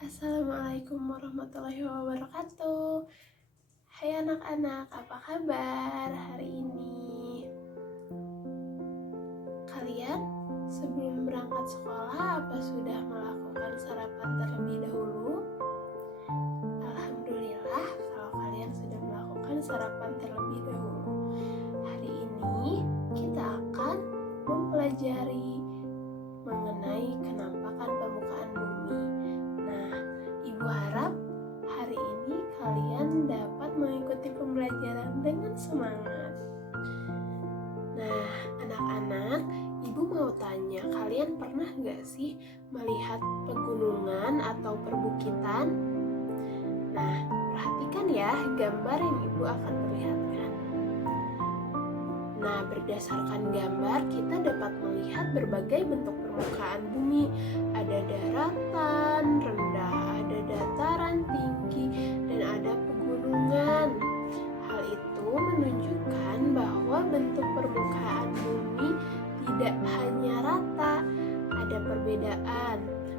Assalamualaikum warahmatullahi wabarakatuh. Hai anak-anak, apa kabar hari ini? Kalian sebelum berangkat sekolah apa sudah melakukan sarapan terlebih dahulu? Alhamdulillah kalau kalian sudah melakukan sarapan terlebih dahulu. Hari ini kita akan mempelajari mengenai kenampakan permukaan bumi. Nah, Ibu harap hari ini kalian dapat mengikuti pembelajaran dengan semangat. Nah, anak-anak, Ibu mau tanya, kalian pernah gak sih melihat pegunungan atau perbukitan? Nah, perhatikan ya gambar yang Ibu akan perlihatkan. Nah, berdasarkan gambar kita dapat melihat berbagai bentuk permukaan bumi. Ada daratan rendah, ada dataran tinggi, dan ada pegunungan. Hal itu menunjukkan bahwa bentuk permukaan bumi tidak hanya rata, ada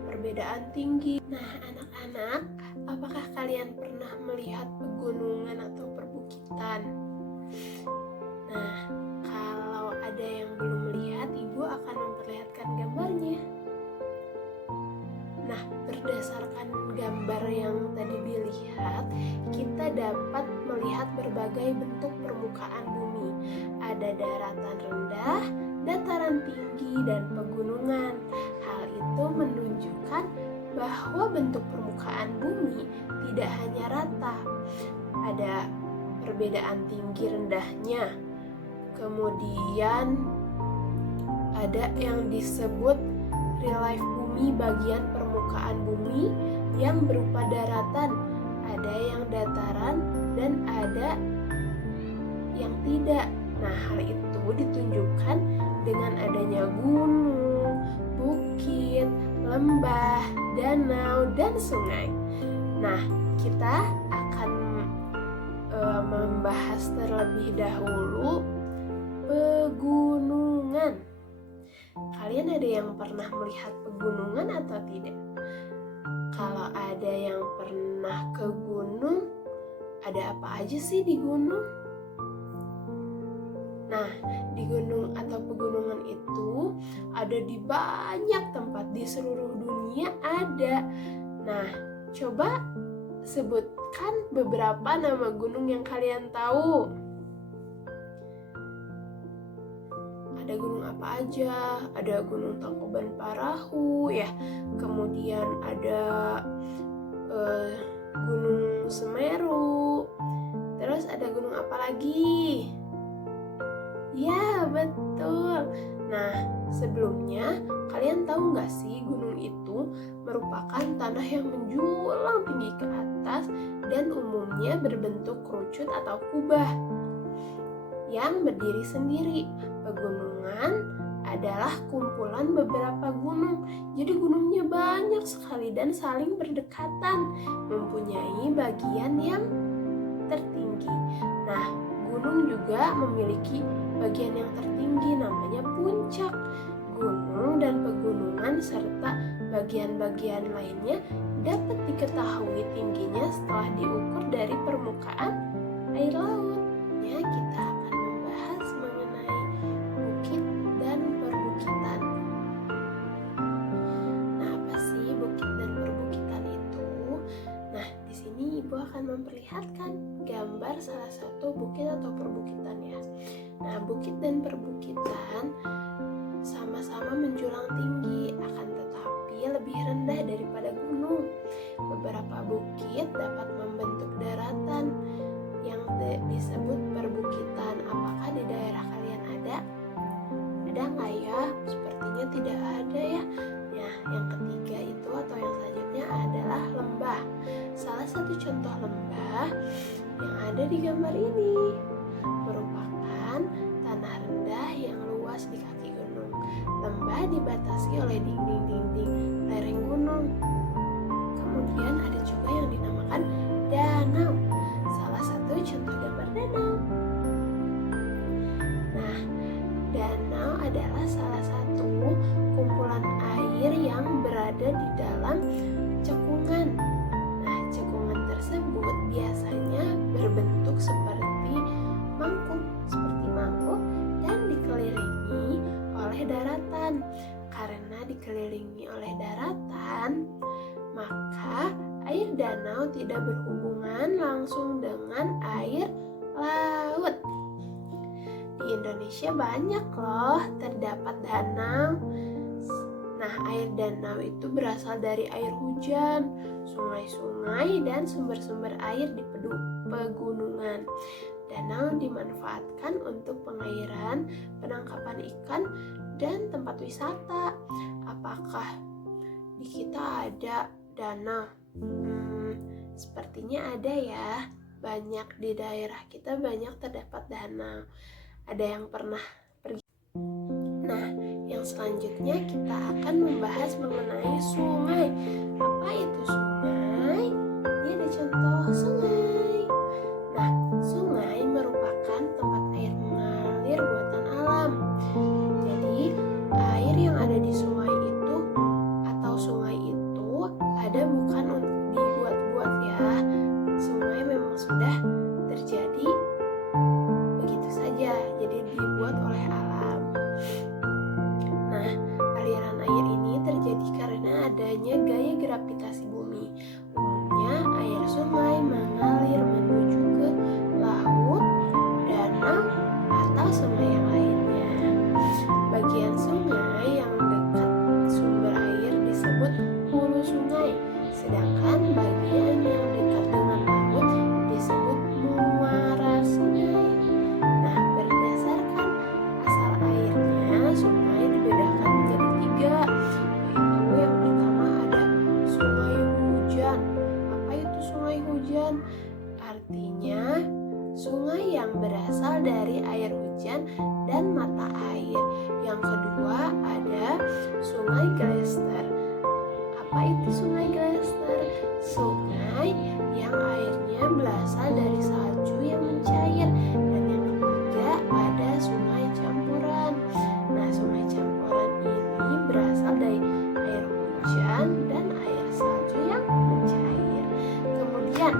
perbedaan tinggi. Nah, anak-anak, apakah kalian pernah melihat pegunungan atau perbukitan? Nah, kalau ada yang belum melihat, Ibu akan memperlihatkan gambarnya. Nah, berdasarkan gambar yang tadi dilihat, kita dapat melihat berbagai bentuk permukaan bumi. Ada daratan rendah, dataran tinggi, dan pegunungan. Hal itu menunjukkan bahwa bentuk permukaan bumi tidak hanya rata. Ada perbedaan tinggi rendahnya. Kemudian ada yang disebut relief bumi, bagian permukaan bumi yang berupa daratan, ada yang dataran dan ada yang tidak. Nah, hal itu ditunjukkan dengan adanya gunung, bukit, lembah, danau, dan sungai. Nah, kita akan membahas terlebih dahulu pegunungan. Kalian ada yang pernah melihat pegunungan atau tidak? Kalau ada yang pernah ke gunung, ada apa aja sih di gunung? Nah, di gunung atau pegunungan itu ada di banyak tempat di seluruh dunia ada. Nah, coba sebutkan beberapa nama gunung yang kalian tahu. Ada gunung apa aja? Ada Gunung Tangkuban Parahu ya. Kemudian ada Gunung Semeru. Terus ada gunung apa lagi? Ya, betul. Nah, sebelumnya kalian tahu nggak sih gunung itu merupakan tanah yang menjulang tinggi ke atas dan umumnya berbentuk kerucut atau kubah yang berdiri sendiri. Pegunungan adalah kumpulan beberapa gunung. Jadi gunungnya banyak sekali dan saling berdekatan, mempunyai bagian yang tertinggi. Nah, gunung juga memiliki bagian yang tertinggi, namanya puncak. Gunung dan pegunungan serta bagian-bagian lainnya dapat diketahui tingginya setelah diukur dari permukaan air laut. Ya, kita akan membahas mengenai bukit dan perbukitan. Nah, apa sih bukit dan perbukitan itu? Nah, di sini Ibu akan memperlihatkan gambar salah satu bukit atau perbukitan ya. Nah, bukit dan perbukitan sama-sama menjulang tinggi, akan tetapi lebih rendah daripada gunung. Beberapa bukit dapat membentuk daratan yang disebut perbukitan. Apakah di daerah kalian ada? Ada nggak ya? Sepertinya tidak ada ya. Nah, yang ketiga itu atau yang selanjutnya adalah lembah. Salah satu contoh lembah yang ada di gambar ini merupakan tanah rendah yang luas di kaki gunung. Lembah dibatasi oleh dinding-dinding lereng gunung. Kemudian ada juga yang dinamakan danau. Salah satu contoh gambar danau. Nah, danau adalah salah satu kumpulan air yang berada di dalam cekungan. danau tidak berhubungan langsung dengan air laut. Di Indonesia banyak loh terdapat danau. Nah, air danau itu berasal dari air hujan, sungai-sungai, dan sumber-sumber air di pegunungan. Danau dimanfaatkan untuk pengairan, penangkapan ikan, dan tempat wisata. Apakah di kita ada danau? Sepertinya ada ya. Banyak di daerah kita banyak terdapat danau. Ada yang pernah pergi? Nah, yang selanjutnya kita akan membahas mengenai sungai. Apa itu sungai? Ini ada contoh sungai. Nah, sungai merupakan tempat air mengalir buatan alam. Jadi, air yang ada di sungai itu atau sungai itu ada bukan untuk dibuat-buat ya. Sungai memang sudah terjadi begitu saja, jadi dibuat oleh alam. Nah, aliran air ini terjadi karena adanya gaya gravitasi bumi. Umumnya air sungai mengalir menuju ke laut, danau, atau sungai yang lainnya. Bagian sungai yang dekat sumber air disebut hulu sungai, sedangkan bagian yang dekat dengan laut disebut muara sungai. Nah, berdasarkan asal airnya, sungai dibedakan menjadi 3, yaitu yang pertama ada sungai hujan. Apa itu sungai hujan? Artinya sungai yang berasal dari air hujan dan mata air. Yang kedua ada sungai Glester. Apa itu sungai Glester? Sungai yang airnya berasal dari salju yang mencair. Dan yang ketiga ada sungai campuran. Nah, sungai campuran ini berasal dari air hujan dan air salju yang mencair. Kemudian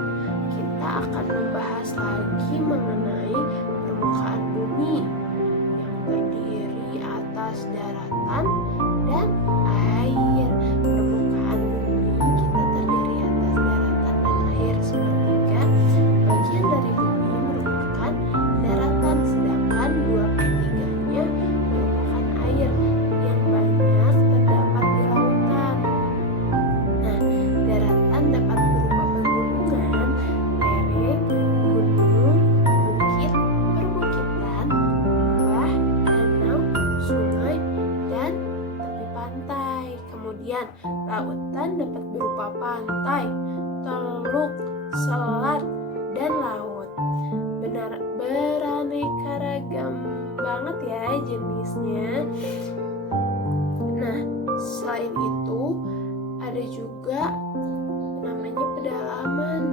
kita akan membahas lagi mengenai permukaan bumi yang terdiri atas daratan dan air. Permukaan bumi kita terdiri atas daratan dan air sepertiga. Bagian dari bumi merupakan daratan, sedangkan 2/3-nya merupakan air yang banyak terdapat di lautan. Nah, daratan dapat berupa pegunungan, lereng, gunung, bukit, perbukitan, lembah, danau, sungai, dan tepi pantai. Kemudian, lautan dapat berupa pantai, teluk, selat, dan laut. Beraneka ragam banget ya jenisnya. Nah, selain itu ada juga namanya pedalaman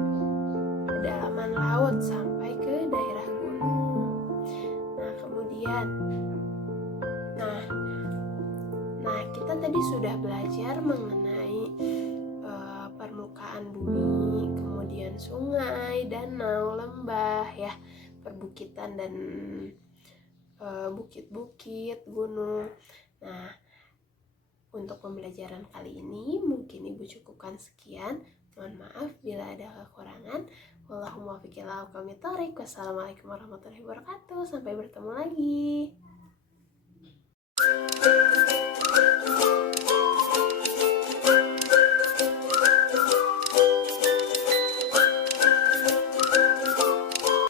laut sampai ke daerah gunung. Nah, kemudian nah kita tadi sudah belajar mengenai permukaan bumi, kemudian sungai, danau, lembah ya, perbukitan dan bukit-bukit, gunung. Nah, untuk pembelajaran kali ini mungkin Ibu cukupkan sekian. Mohon maaf bila ada kekurangan. Wallahumma muwaffiq ila aqwamit thoriq. Wassalamualaikum warahmatullahi wabarakatuh. Sampai bertemu lagi.